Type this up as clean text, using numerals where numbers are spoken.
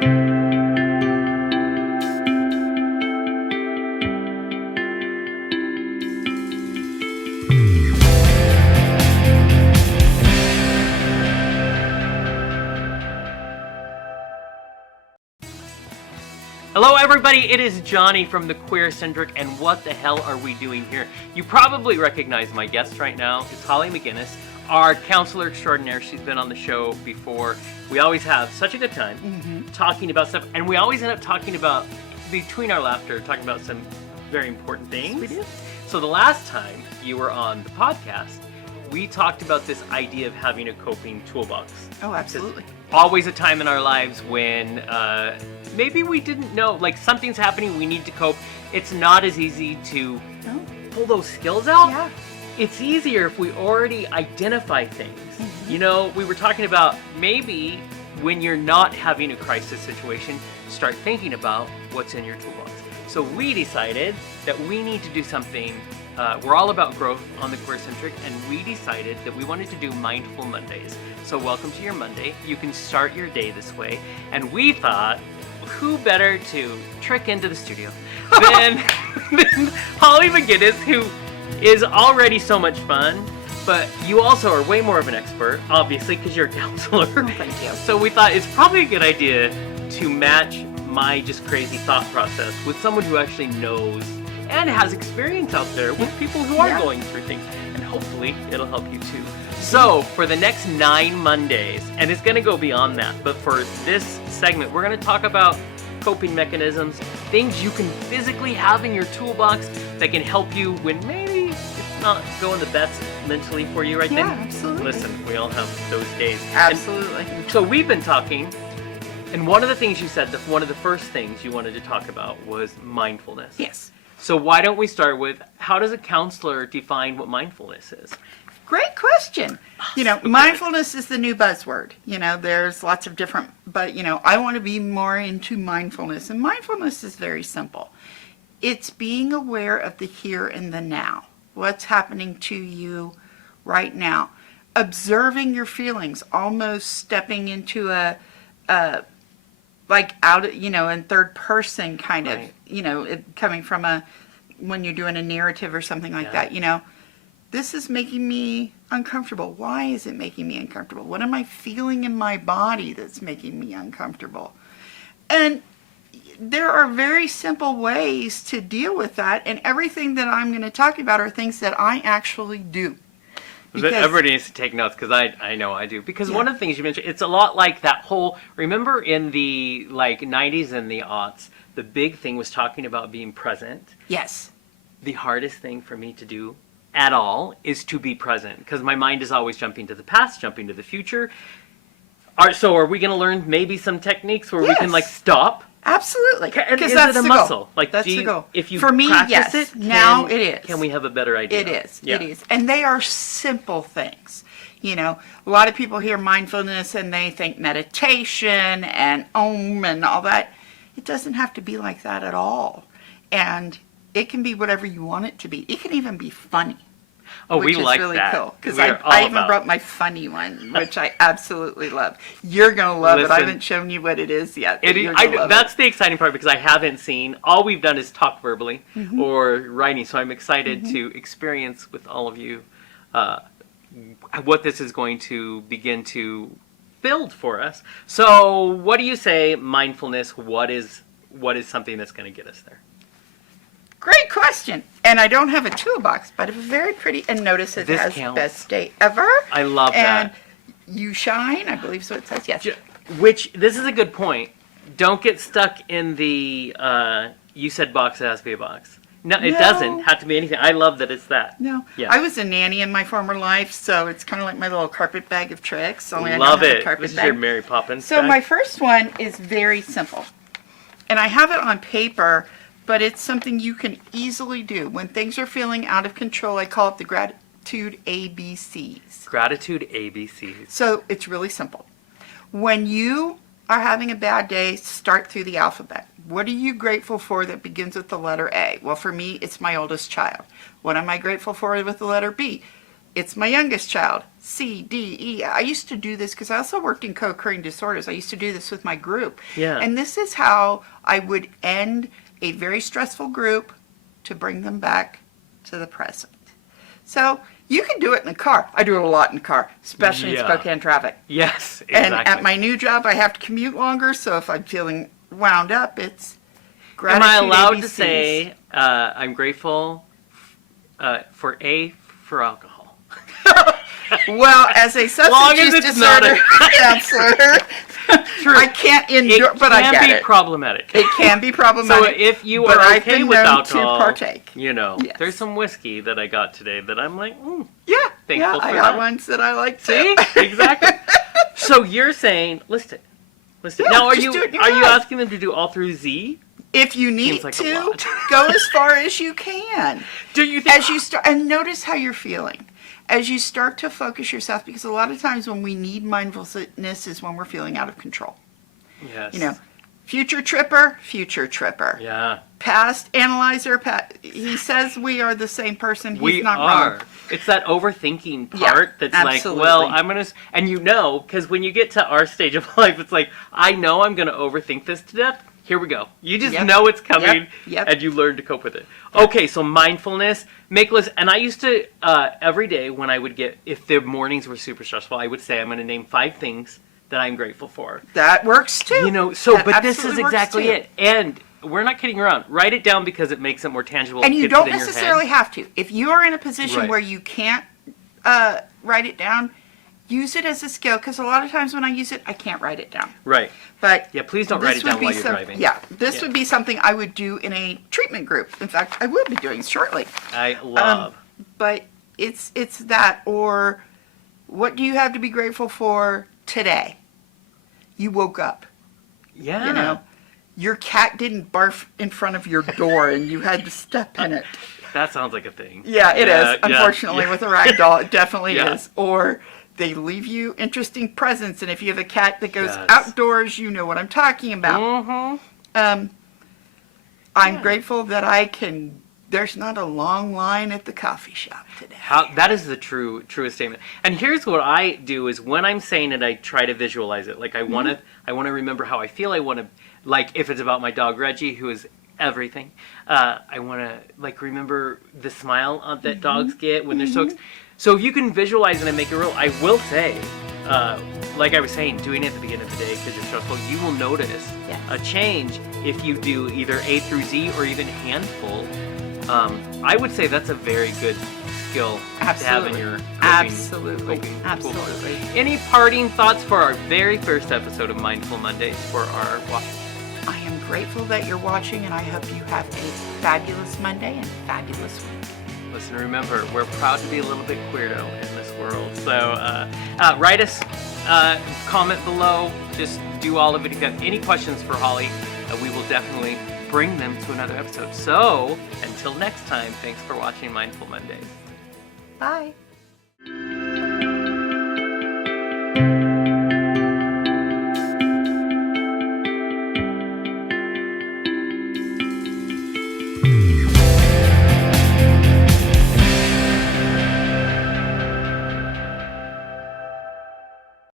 Hello everybody, it is Johnny from The Queer-Centric, and what the hell are we doing here? You probably recognize my guest right now. It's Holly McGinnis, our counselor extraordinaire. She's been on the show before. We always have such a good time talking about stuff, and we always end up talking about, between our laughter, talking about some very important things. Yes, we do. So the last time you were on the podcast, we talked about this idea of having a coping toolbox. Oh, absolutely. Always a time in our lives when maybe we didn't know, like something's happening, we need to cope. It's not as easy to pull those skills out. Yeah. It's easier if we already identify things. You know, we were talking about maybe when you're not having a crisis situation, start thinking about what's in your toolbox. So we decided that we need to do something. We're all about growth on The Queer-Centric, and we decided that we wanted to do Mindful Mondays. So welcome to your Monday. You can start your day this way. And we thought, who better to trick into the studio than Holly McGinnis, who is already so much fun, but you also are way more of an expert, obviously, because you're a counselor. Thank you. So we thought it's probably a good idea to match my just crazy thought process with someone who actually knows and has experience out there with people who are going through things, and hopefully it'll help you too. So for the next 9 Mondays, and it's going to go beyond that, but for this segment, we're going to talk about coping mechanisms, things you can physically have in your toolbox that can help you when maybe it's not going the best mentally for you right then. Yeah, absolutely. Listen, we all have those days. Absolutely. And so we've been talking, and one of the things you said, one of the first things you wanted to talk about was mindfulness. Yes. So why don't we start with, how does a counselor define what mindfulness is? Great question. You know, mindfulness is the new buzzword. You know, there's lots of different, but you know, I want to be more into mindfulness. And mindfulness is very simple. It's being aware of the here and the now. What's happening to you right now. Observing your feelings, almost stepping into a like out, you know, in third person kind of, you know, coming from when you're doing a narrative or something like that, you know, this is making me uncomfortable. Why is it making me uncomfortable? What am I feeling in my body that's making me uncomfortable? And there are very simple ways to deal with that. And everything that I'm going to talk about are things that I actually do. Everybody needs to take notes, because I know I do. Because one of the things you mentioned, it's a lot like that whole, remember in the like 90s and the aughts, the big thing was talking about being present. Yes. The hardest thing for me to do at all is to be present, because my mind is always jumping to the past, jumping to the future. So are we going to learn maybe some techniques where we can like stop? Absolutely. Because that's the muscle. Goal. Like, that's the goal. If you for me, practice yes. it, now it is. Can we have a better idea? It is. Yeah. It is. And they are simple things. You know, a lot of people hear mindfulness and they think meditation and Om and all that. It doesn't have to be like that at all. And it can be whatever you want it to be. It can even be funny. Oh, we like really that. Cool, because I even brought my funny one, which I absolutely love. You're going to love it. I haven't shown you what it is yet. That's the exciting part, because I haven't seen. All we've done is talk verbally or writing, so I'm excited to experience with all of you what this is going to begin to build for us. So what do you say, mindfulness, what is something that's going to get us there? Great question. And I don't have a toolbox, but a very pretty, and notice it has best day ever. I love that. And you shine, I believe so it says, yes. Which, this is a good point. Don't get stuck in the, you said box, it has to be a box. No, it doesn't have to be anything. I love that it's that. No. Yeah. I was a nanny in my former life, so it's kind of like my little carpet bag of tricks. Only Love I don't have it. a carpet This bag. is your Mary Poppins So bag. my first one is very simple. And I have it on paper, but it's something you can easily do. When things are feeling out of control, I call it the gratitude ABCs. Gratitude ABCs. So it's really simple. When you are having a bad day, start through the alphabet. What are you grateful for that begins with the letter A? Well, for me, it's my oldest child. What am I grateful for with the letter B? it's my youngest child. C, D, E. I used to do this because I also worked in co-occurring disorders. I used to do this with my group. Yeah. And this is how I would end a very stressful group to bring them back to the present. So you can do it in the car. I do it a lot in the car, especially in Yeah. Spokane traffic. Yes, exactly. And at my new job, I have to commute longer. So if I'm feeling wound up, it's Am gratitude. I allowed to ABCs. say I'm grateful for alcohol? Well, as a substance Long as use it's not disorder counselor, True. I can't endure, but I can get be it. problematic. It can be So problematic. if you but are I've okay been with known alcohol, to partake. you know, Yes. there's some whiskey that I got today that I'm like, Yeah, Thankful I for got that. ones that I like see, too. exactly. So you're saying list it. Yeah, Now, are just you do it in your are you head. asking them to do all through Z? If you need Seems like a to, lot. go as far as you can. Do you think? As you start, and notice how you're feeling. As you start to focus yourself, because a lot of times when we need mindfulness is when we're feeling out of control. Yes. You know, future tripper. Yeah. Past analyzer, he says we are the same person. He's We not are. wrong. It's that overthinking Yeah, part that's absolutely. like, well, I'm gonna, and you know, because when you get to our stage of life, it's like, I know I'm gonna overthink this to death. Here we go. You just Yep. know it's coming, Yep. and you learn to cope with it. Okay, so mindfulness, make lists, and I used to every day when I would get, if the mornings were super stressful, I would say I'm gonna name 5 things that I'm grateful for. That works too. You know, so That but this is absolutely works exactly too. it, and we're not kidding around. Write it down because it makes it more tangible. And you gets don't it in your head. necessarily have to. If you are in a position Right. where you can't write it down, use it as a skill. Because a lot of times when I use it, I can't write it down. Right. But Yeah, please don't this write it would down be while you're driving. Yeah, this Yeah. would be something I would do in a treatment group. In fact, I will be doing shortly. I love. But it's that, or what do you have to be grateful for today? You woke up. Yeah. You know, your cat didn't barf in front of your door and you had to step in it. That sounds like a thing. Yeah, it is. Yeah, Unfortunately, yeah. with a rag doll, it definitely Yeah. is. Or they leave you interesting presents, and if you have a cat that goes Yes. outdoors, you know what I'm talking about. Mm-hmm. I'm Yeah. grateful that I can. There's not a long line at the coffee shop today. That is the truest statement. And here's what I do is when I'm saying it, I try to visualize it. Like I want to remember how I feel. I want to, like if it's about my dog Reggie, who is everything. I want to like remember the smile that dogs get when they're so. So if you can visualize it and make it real, I will say, like I was saying, doing it at the beginning of the day because you're stressful, you will notice Yes. a change if you do either A through Z or even handful. I would say that's a very good skill to have in your Absolutely. coping Absolutely. toolbox. Any parting thoughts for our very first episode of Mindful Mondays for our watchers? I am grateful that you're watching, and I hope you have a fabulous Monday and fabulous week. Listen, remember, we're proud to be a little bit queerdo in this world. So write us, comment below, just do all of it. If you have any questions for Holly, we will definitely bring them to another episode. So until next time, thanks for watching Mindful Mondays. Bye.